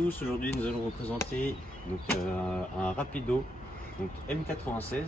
tous, aujourd'hui nous allons représenter donc, un Rapido donc M96.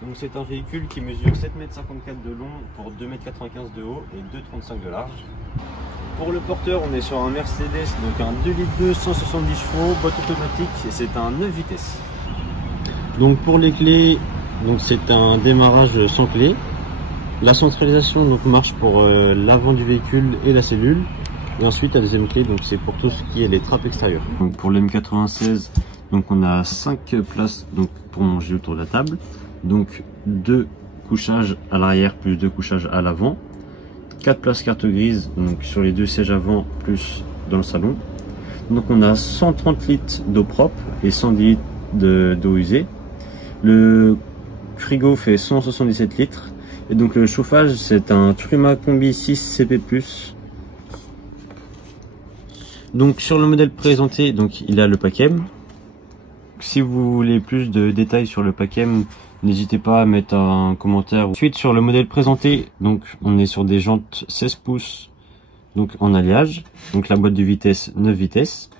Donc c'est un véhicule qui mesure 7,54 m de long pour 2,95 m de haut et 2,35 m de large. Pour le porteur, on est sur un Mercedes, donc un 2,2 litres 170 chevaux, boîte automatique, et c'est un 9 vitesses. Donc pour les clés, donc c'est un démarrage sans clé. La centralisation donc marche pour l'avant du véhicule et la cellule. Et ensuite la deuxième clé, donc c'est pour tout ce qui est les trappes extérieures. Donc pour le M96, donc on a 5 places donc pour manger autour de la table. Donc 2 couchages à l'arrière plus 2 couchages à l'avant. 4 places carte grise donc sur les 2 sièges avant plus dans le salon. Donc on a 130 litres d'eau propre et 110 litres d'eau usée. Le frigo fait 177 litres. Et donc le chauffage, c'est un Truma Combi 6 CP+. Donc sur le modèle présenté, donc il a le pack M. Si vous voulez plus de détails sur le pack M, n'hésitez pas à mettre un commentaire. Ensuite sur le modèle présenté, donc on est sur des jantes 16 pouces donc en alliage, donc la boîte de vitesse 9 vitesses,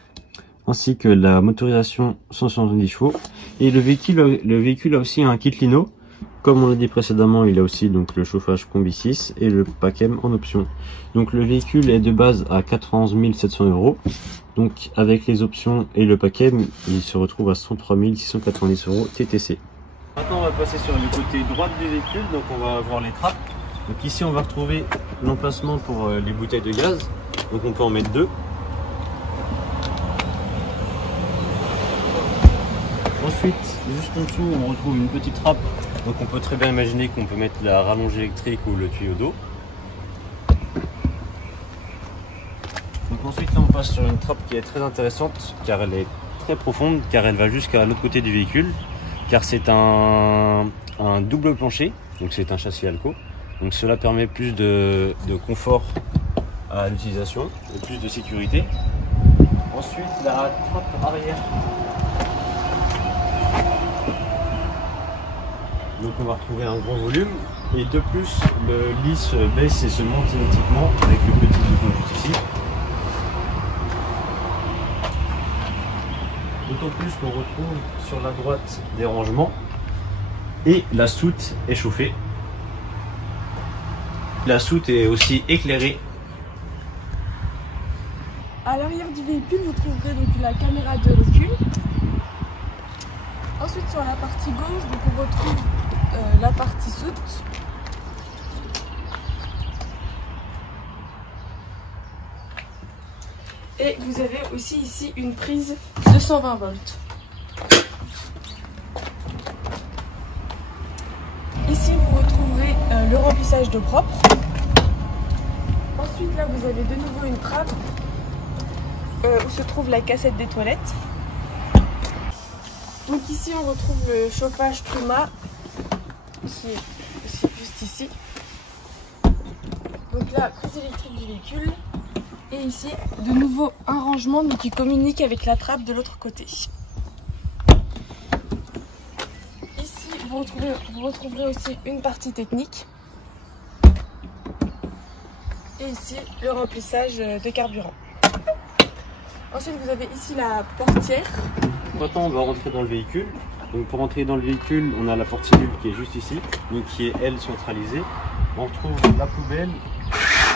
ainsi que la motorisation 170 chevaux. Et le véhicule a aussi un kit lino. Comme on l'a dit précédemment, il a aussi donc le chauffage Combi 6 et le pack M en option. Donc le véhicule est de base à 91 700 €. Donc avec les options et le pack M, il se retrouve à 103 690 € TTC. Maintenant on va passer sur le côté droit du véhicule, donc on va voir les trappes. Donc ici on va retrouver l'emplacement pour les bouteilles de gaz. Donc on peut en mettre 2. Ensuite, juste en dessous, on retrouve une petite trappe. Donc on peut très bien imaginer qu'on peut mettre la rallonge électrique ou le tuyau d'eau. Donc ensuite là on passe sur une trappe qui est très intéressante car elle est très profonde, car elle va jusqu'à l'autre côté du véhicule, car c'est un double plancher, donc c'est un châssis Alco. Donc cela permet plus de confort à l'utilisation et plus de sécurité. Ensuite la trappe arrière. Donc on va retrouver un grand volume et de plus le lit se baisse et se monte automatiquement avec le petit bouton juste ici. D'autant plus qu'on retrouve sur la droite des rangements et la soute est chauffée. La soute est aussi éclairée. À l'arrière du véhicule, vous trouverez donc la caméra de recul. Ensuite sur la partie gauche, donc on retrouve la partie soute. Et vous avez aussi ici une prise de 120 volts. Ici vous retrouverez le remplissage d'eau propre. Ensuite là vous avez de nouveau une trappe où se trouve la cassette des toilettes. Donc ici on retrouve le chauffage Truma qui est aussi juste ici. Donc la prise électrique du véhicule. Et ici de nouveau un rangement mais qui communique avec la trappe de l'autre côté. Ici vous retrouverez aussi une partie technique. Et ici le remplissage de carburant. Ensuite vous avez ici la portière. Maintenant on va rentrer dans le véhicule. Donc pour entrer dans le véhicule, on a la porte cellule qui est juste ici, donc qui est elle centralisée. On retrouve la poubelle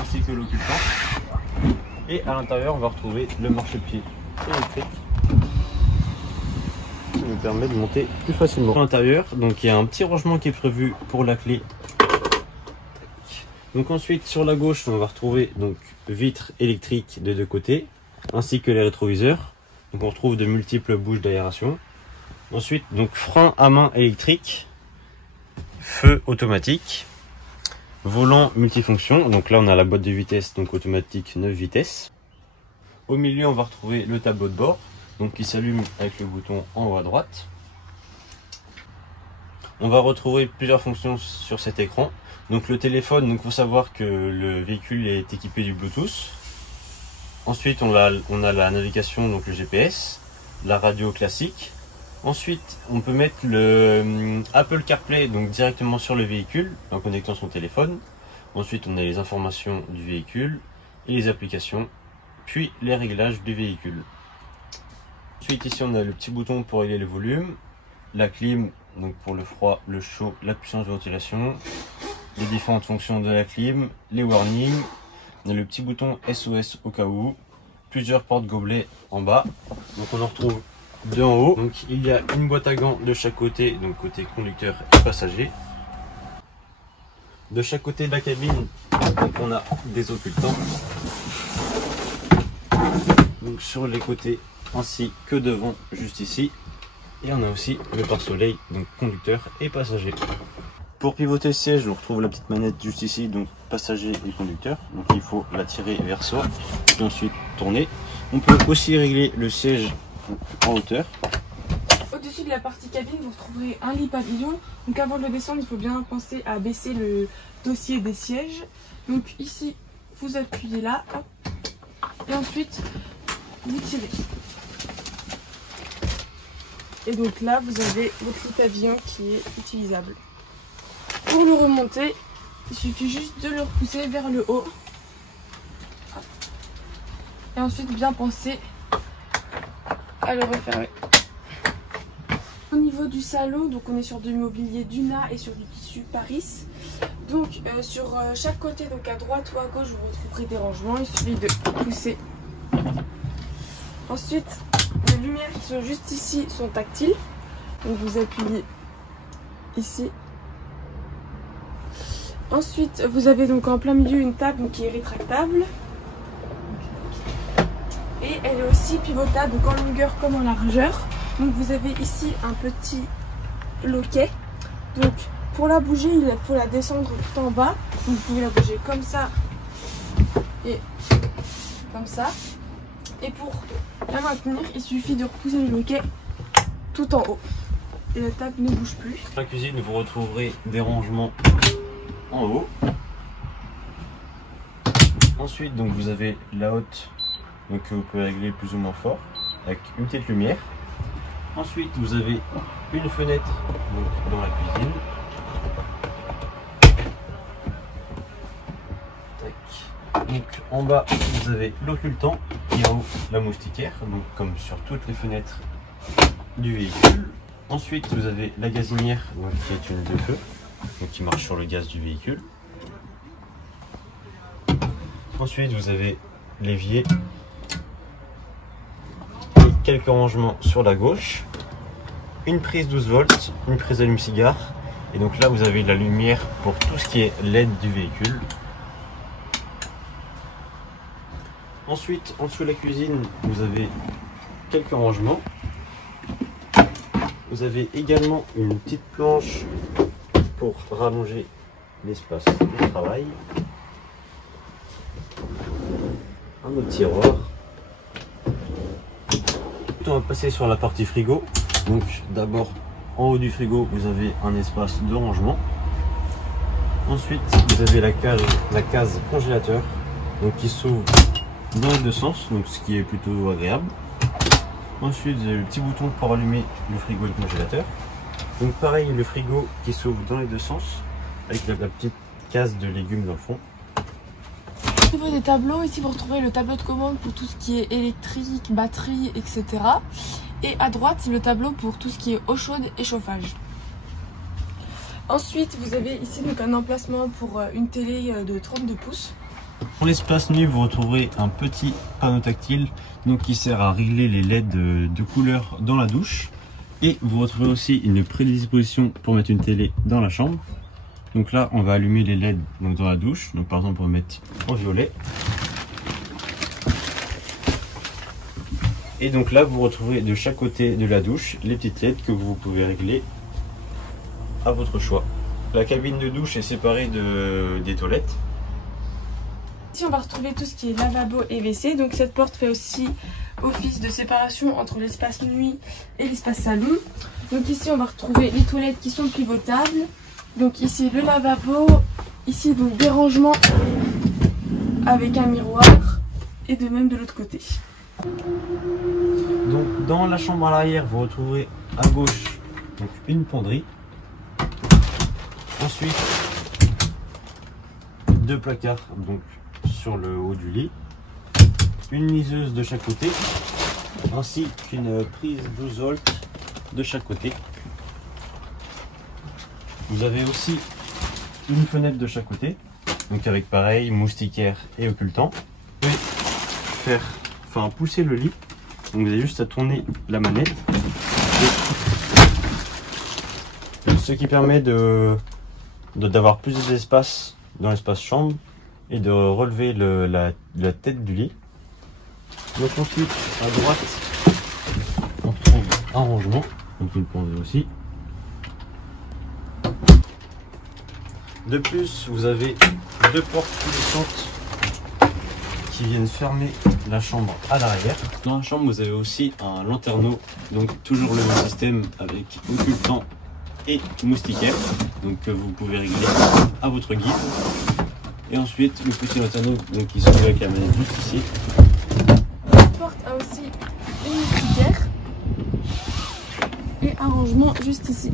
ainsi que l'occupant. Et à l'intérieur on va retrouver le marchepied électrique qui nous permet de monter plus facilement. À l'intérieur, donc il y a un petit rangement qui est prévu pour la clé. Donc ensuite sur la gauche on va retrouver donc vitres électriques des deux côtés, ainsi que les rétroviseurs. Donc on retrouve de multiples bouches d'aération. Ensuite donc frein à main électrique, feu automatique, volant multifonction. Donc là on a la boîte de vitesse donc automatique 9 vitesses. Au milieu on va retrouver le tableau de bord donc qui s'allume avec le bouton en haut à droite. On va retrouver plusieurs fonctions sur cet écran. Donc le téléphone, donc faut savoir que le véhicule est équipé du Bluetooth. Ensuite on a la navigation, donc le GPS, la radio classique. Ensuite on peut mettre le Apple CarPlay donc directement sur le véhicule en connectant son téléphone. Ensuite on a les informations du véhicule et les applications, puis les réglages du véhicule. Ensuite ici on a le petit bouton pour régler le volume, la clim donc pour le froid, le chaud, la puissance de ventilation, les différentes fonctions de la clim, les warnings, on a le petit bouton SOS au cas où, plusieurs porte-gobelets en bas, donc on en retrouve deux en haut. Donc il y a une boîte à gants de chaque côté, donc côté conducteur et passager. De chaque côté de la cabine, donc on a des occultants. Donc sur les côtés ainsi que devant, juste ici. Et on a aussi le pare-soleil, donc conducteur et passager. Pour pivoter le siège, on retrouve la petite manette juste ici, donc passager et conducteur. Donc il faut la tirer vers soi, puis ensuite tourner. On peut aussi régler le siège en hauteur. Au-dessus de la partie cabine, vous retrouverez un lit pavillon. Donc avant de le descendre, il faut bien penser à baisser le dossier des sièges. Donc ici, vous appuyez là, hop, et ensuite vous tirez. Et donc là, vous avez votre lit pavillon qui est utilisable. Pour le remonter, il suffit juste de le repousser vers le haut. Et ensuite bien penser à le refermer. Au niveau du salon, donc on est sur du mobilier Duna et sur du tissu Paris. Donc sur chaque côté, donc à droite ou à gauche, vous retrouverez des rangements. Il suffit de pousser. Ensuite, les lumières qui sont juste ici sont tactiles. Donc vous appuyez ici. Ensuite, vous avez donc en plein milieu une table qui est rétractable. Et elle est aussi pivotable, donc en longueur comme en largeur. Donc vous avez ici un petit loquet. Donc pour la bouger, il faut la descendre tout en bas. Donc vous pouvez la bouger comme ça et comme ça. Et pour la maintenir, il suffit de repousser le loquet tout en haut. Et la table ne bouge plus. Dans la cuisine, vous retrouverez des rangements en haut. Ensuite, donc vous avez la hotte, donc que vous pouvez régler plus ou moins fort avec une petite lumière. Ensuite, vous avez une fenêtre donc, dans la cuisine. Tac. Donc en bas, vous avez l'occultant et en haut la moustiquaire, donc comme sur toutes les fenêtres du véhicule. Ensuite, vous avez la gazinière, donc, qui est une de feu, donc qui marche sur le gaz du véhicule. Ensuite, vous avez l'évier et quelques rangements sur la gauche, une prise 12 volts, une prise allume-cigare, et donc là vous avez la lumière pour tout ce qui est LED du véhicule. Ensuite, en dessous de la cuisine, vous avez quelques rangements. Vous avez également une petite planche pour rallonger l'espace de travail. Un autre tiroir. On va passer sur la partie frigo. Donc d'abord en haut du frigo vous avez un espace de rangement. Ensuite vous avez la case congélateur, donc qui s'ouvre dans les deux sens, donc ce qui est plutôt agréable. Ensuite vous avez le petit bouton pour allumer le frigo et le congélateur. Donc pareil, le frigo qui s'ouvre dans les deux sens avec la petite case de légumes dans le fond. Au niveau des tableaux, ici vous retrouverez le tableau de commande pour tout ce qui est électrique, batterie, etc. Et à droite, c'est le tableau pour tout ce qui est eau chaude et chauffage. Ensuite, vous avez ici donc un emplacement pour une télé de 32 pouces. Pour l'espace nuit, vous retrouverez un petit panneau tactile donc qui sert à régler les LED de couleur dans la douche. Et vous retrouvez aussi une prédisposition pour mettre une télé dans la chambre. Donc là, on va allumer les LED donc dans la douche. Donc par exemple, on va mettre en violet. Et donc là, vous retrouverez de chaque côté de la douche les petites LED que vous pouvez régler à votre choix. La cabine de douche est séparée des toilettes. Ici, on va retrouver tout ce qui est lavabo et WC. Donc cette porte fait aussi office de séparation entre l'espace nuit et l'espace salon. Donc ici, on va retrouver les toilettes qui sont pivotables. Donc ici, le lavabo. Ici, donc des rangements avec un miroir. Et de même de l'autre côté. Donc dans la chambre à l'arrière, vous retrouverez à gauche donc, une penderie. Ensuite, deux placards donc, sur le haut du lit. Une liseuse de chaque côté. ainsi qu'une prise 12 volts de chaque côté. Vous avez aussi une fenêtre de chaque côté, donc avec pareil moustiquaire et occultant. Vous pouvez pousser le lit, donc vous avez juste à tourner la manette, ce qui permet d'avoir plus d'espace dans l'espace chambre et de relever la tête du lit. Donc ensuite à droite on retrouve un rangement, donc vous le pouvez aussi. De plus, vous avez deux portes coulissantes qui viennent fermer la chambre à l'arrière. Dans la chambre, vous avez aussi un lanterneau, donc toujours le même système avec occultant et moustiquaire, donc que vous pouvez régler à votre guise. Et ensuite, le petit lanterneau donc, qui s'ouvre avec la manette juste ici. La porte a aussi une moustiquaire et un rangement juste ici.